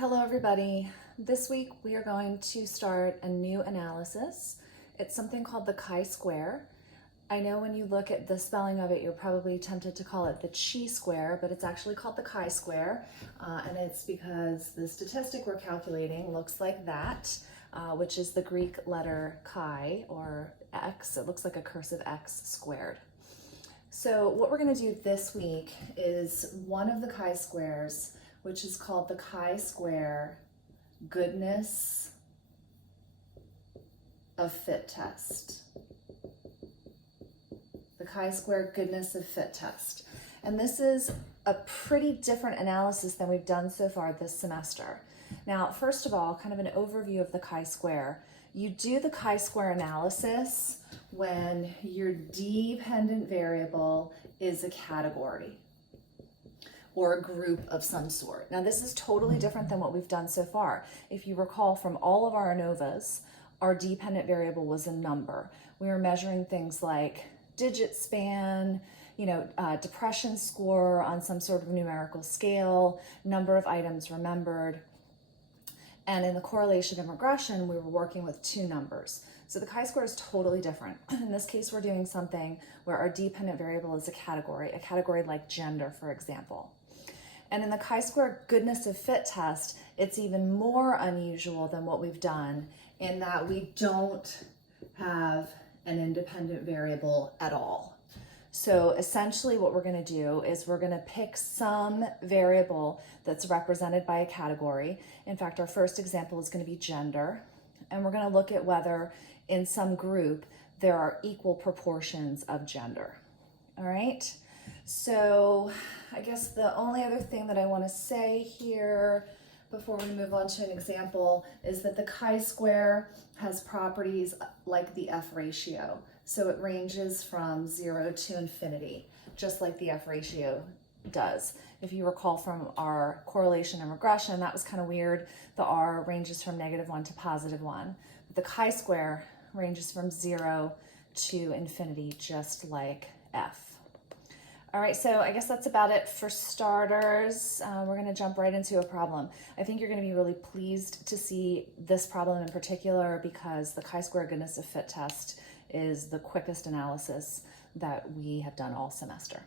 Hello everybody. This week we are going to start a new analysis. It's something called the chi-square. I know when you look at the spelling of it, you're probably tempted to call it the chi-square, but it's actually called the chi-square, and it's because the statistic we're calculating looks like that, which is the Greek letter chi, or x. It looks like a cursive x squared. So what we're going to do this week is one of the chi-squares, which is called the chi-square goodness of fit test. The chi-square goodness of fit test. And this is a pretty different analysis than we've done so far this semester. Now, first of all, kind of an overview of the chi-square. You do the chi-square analysis when your dependent variable is a category or a group of some sort. Now, this is totally different than what we've done so far. If you recall from all of our ANOVAs, our dependent variable was a number. We were measuring things like digit span, depression score on some sort of numerical scale, number of items remembered. And in the correlation and regression, we were working with two numbers. So the chi-square is totally different. In this case, we're doing something where our dependent variable is a category like gender, for example. And in the chi-square goodness of fit test, it's even more unusual than what we've done in that we don't have an independent variable at all. So essentially what we're going to do is we're going to pick some variable that's represented by a category. In fact, our first example is going to be gender. And we're going to look at whether in some group there are equal proportions of gender. All right? So I guess the only other thing that I want to say here before we move on to an example is that the chi-square has properties like the F ratio. So it ranges from 0 to infinity, just like the F ratio does. If you recall from our correlation and regression, that was kind of weird. The R ranges from -1 to +1. But the chi-square ranges from 0 to infinity, just like F. All right, so I guess that's about it for starters. We're gonna jump right into a problem. I think you're gonna be really pleased to see this problem in particular because the chi-square goodness of fit test is the quickest analysis that we have done all semester.